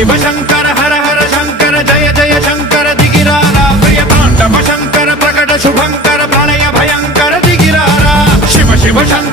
शिव शंकर हर हर शंकर जय जय शंकर दिगिरारा प्रिय तांडव शंकर प्रकट शुभंकर प्रणय भयंकर दिगिरारा शिव शिव शंकर